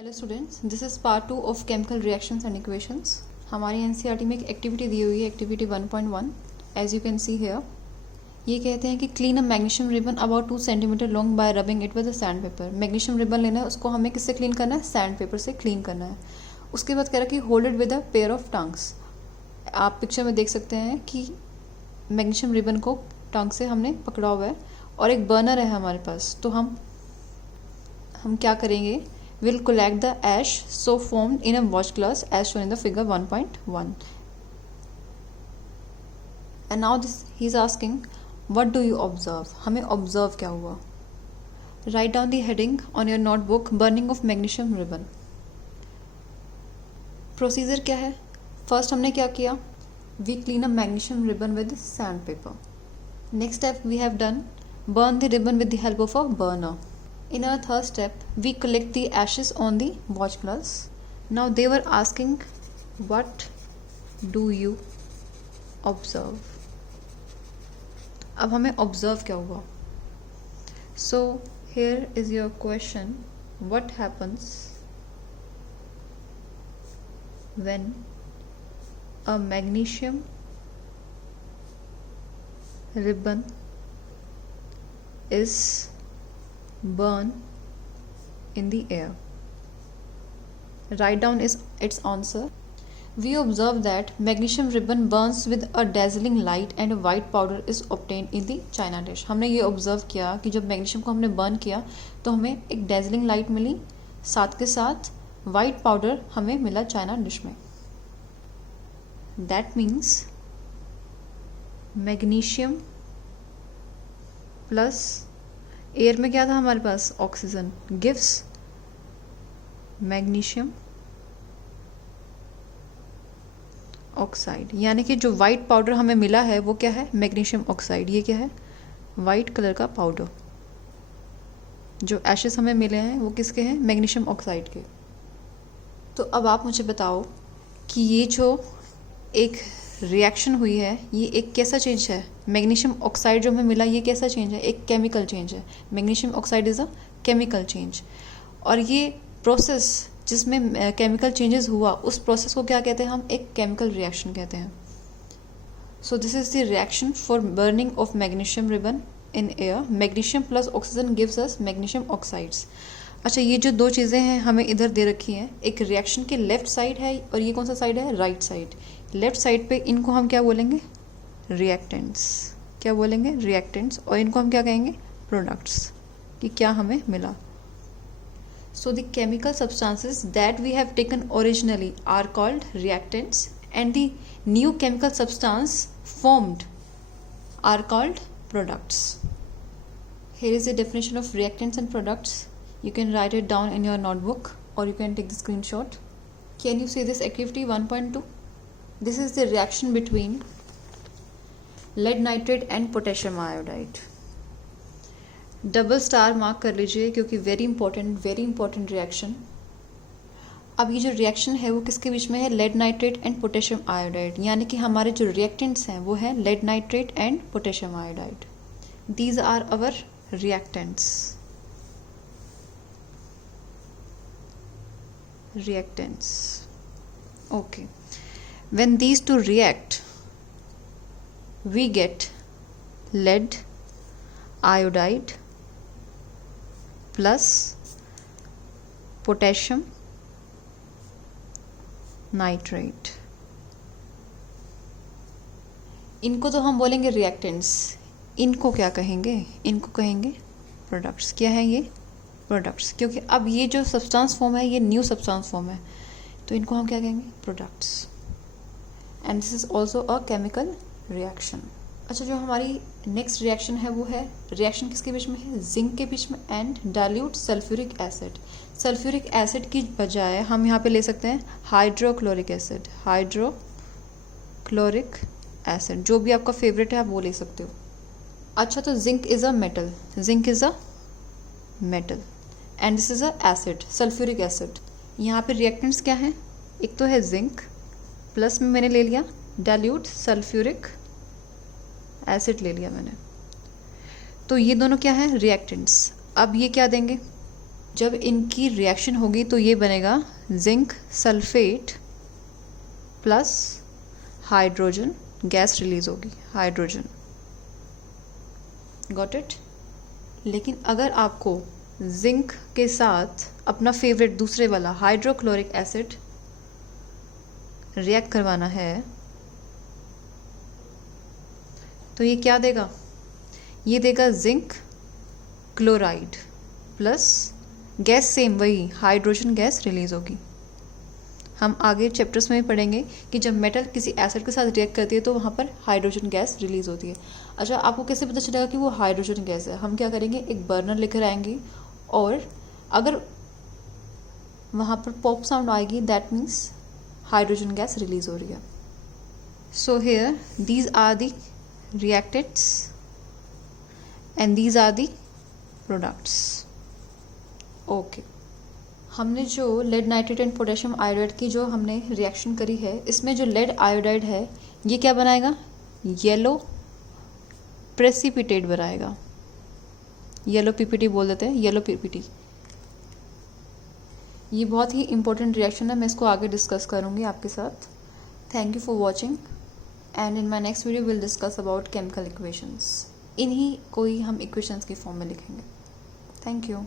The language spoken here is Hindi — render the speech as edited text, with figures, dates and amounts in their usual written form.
Hello students, this is part 2 of chemical reactions and equations. हमारी एनसीईआरटी में एक एक्टिविटी दी हुई है, activity 1.1। As you can see here, ये कहते हैं कि clean a magnesium ribbon about 2 centimetre long by rubbing it with a sandpaper. Magnesium ribbon लेना है, उसको हमें किससे क्लीन करना है? सैंड पेपर से क्लीन करना है। उसके बाद कह रहा है कि hold it with a pair of tongues. आप पिक्चर में देख सकते हैं कि मैग्नीशियम रिबन को टंग से हमने पकड़ा हुआ है और एक बर्नर है हमारे पास। तो हम क्या करेंगे? Will collect the ash so formed in a watch glass as shown in the figure 1.1. And now he is asking, what do you observe? हमें observe क्या हुआ? Write down the heading on your notebook, burning of magnesium ribbon. Procedure क्या है? First हमने क्या किया? We clean a magnesium ribbon with sandpaper. Next step we have done, burn the ribbon with the help of a burner. In our third step, we collect the ashes on the watch glass. Now they were asking, what do you observe? अब हमें observe क्या हुआ? So here is your question, what happens when a magnesium ribbon is burn in the air? Write down its answer. We observe that magnesium ribbon burns with a dazzling light and a white powder is obtained in the china dish. हमने ये ऑब्जर्व किया कि जब मैग्नीशियम को हमने बर्न किया तो हमें एक डेजलिंग लाइट मिली, साथ के साथ वाइट पाउडर हमें मिला चाइना डिश में। That means magnesium plus air में क्या था हमारे पास? Oxygen gives magnesium oxide. यानी कि जो वाइट पाउडर हमें मिला है वो क्या है? Magnesium oxide. ये क्या है? वाइट कलर का पाउडर। जो एशेस हमें मिले हैं वो किसके हैं? मैग्नीशियम ऑक्साइड के। तो अब आप मुझे बताओ कि ये जो एक रिएक्शन हुई है ये एक कैसा चेंज है? मैग्नीशियम ऑक्साइड जो हमें मिला ये कैसा चेंज है? एक केमिकल चेंज है। Magnesium oxide is a chemical change. और ये प्रोसेस जिसमें केमिकल चेंजेस हुआ उस प्रोसेस को क्या कहते हैं? हम एक केमिकल रिएक्शन कहते हैं। So this is the reaction for burning of magnesium ribbon in air. Magnesium plus oxygen gives us magnesium oxides. अच्छा, ये जो दो चीज़ें हैं हमें इधर दे रखी हैं, एक रिएक्शन के लेफ्ट साइड है और ये कौन सा साइड है? Right side. लेफ्ट साइड पे इनको हम क्या बोलेंगे? रिएक्टेंट्स। क्या बोलेंगे? रिएक्टेंट्स। और इनको हम क्या कहेंगे? प्रोडक्ट्स। कि क्या हमें मिला। So the chemical substances that we have taken originally are called reactants and the new chemical substance formed are called products. Here is the definition of reactants and products. You can write it down in your notebook or you can take the screenshot. Can you see this activity 1.2? This is the reaction between lead nitrate and potassium iodide. Double star mark कर लीजिए क्योंकि वेरी इंपॉर्टेंट रिएक्शन। अब ये जो रिएक्शन है वो किसके बीच में है? Lead nitrate and potassium iodide. यानी कि हमारे जो रिएक्टेंट्स हैं वो है lead nitrate and potassium iodide. These are our reactants. Okay, when these two react we get lead iodide plus potassium nitrate. इनको तो हम बोलेंगे रिएक्टेंट्स, इनको क्या कहेंगे? इनको कहेंगे प्रोडक्ट्स। क्या है ये? प्रोडक्ट्स। क्योंकि अब ये जो सब्सटेंस फॉर्म है ये न्यू सब्सटेंस फॉर्म है तो इनको हम क्या कहेंगे? Products. And this is also a chemical reaction. अच्छा, जो हमारी नेक्स्ट रिएक्शन है वो है रिएक्शन किसके बीच में है? जिंक के बीच में and dilute sulphuric acid. Sulphuric acid की बजाय हम यहाँ पे ले सकते हैं हाइड्रोक्लोरिक एसिड। हाइड्रोक्लोरिक एसिड, जो भी आपका फेवरेट है आप वो ले सकते हो। अच्छा, तो zinc is a metal. Zinc is a metal and this is a acid, sulphuric acid. यहाँ पे रिएक्टेंट्स क्या हैं? एक तो है जिंक, प्लस में मैंने ले लिया डाइल्यूट सल्फ्यूरिक एसिड ले लिया मैंने। तो ये दोनों क्या है? रिएक्टेंट्स। अब ये क्या देंगे? जब इनकी रिएक्शन होगी तो ये बनेगा zinc sulphate plus hydrogen gas release होगी, हाइड्रोजन। Got it. लेकिन अगर आपको जिंक के साथ अपना फेवरेट दूसरे वाला हाइड्रोक्लोरिक एसिड रिएक्ट करवाना है तो ये क्या देगा? ये देगा zinc chloride plus gas, same वही हाइड्रोजन गैस रिलीज होगी। हम आगे चैप्टर्स में पढ़ेंगे कि जब मेटल किसी एसिड के साथ रिएक्ट करती है तो वहाँ पर हाइड्रोजन गैस रिलीज होती है। अच्छा, आपको कैसे पता चलेगा कि वो हाइड्रोजन गैस है? हम क्या करेंगे, एक बर्नर लेकर आएंगे और अगर वहाँ पर पॉप साउंड आएगी that means hydrogen gas release हो रही है। So here these are the reactants and these are the products. Okay, हमने जो lead nitrate and potassium iodide की जो हमने रिएक्शन करी है, इसमें जो लेड आयोडाइड है ये क्या बनाएगा? येलो प्रेसिपिटेट बनाएगा। येलो पीपीटी बोल देते हैं, येलो पीपीटी। ये बहुत ही इंपॉर्टेंट रिएक्शन है, मैं इसको आगे डिस्कस करूँगी आपके साथ। Thank you for watching and in my next video we'll discuss about chemical equations. इन्हीं को ही हम equations की फॉर्म में लिखेंगे। Thank you.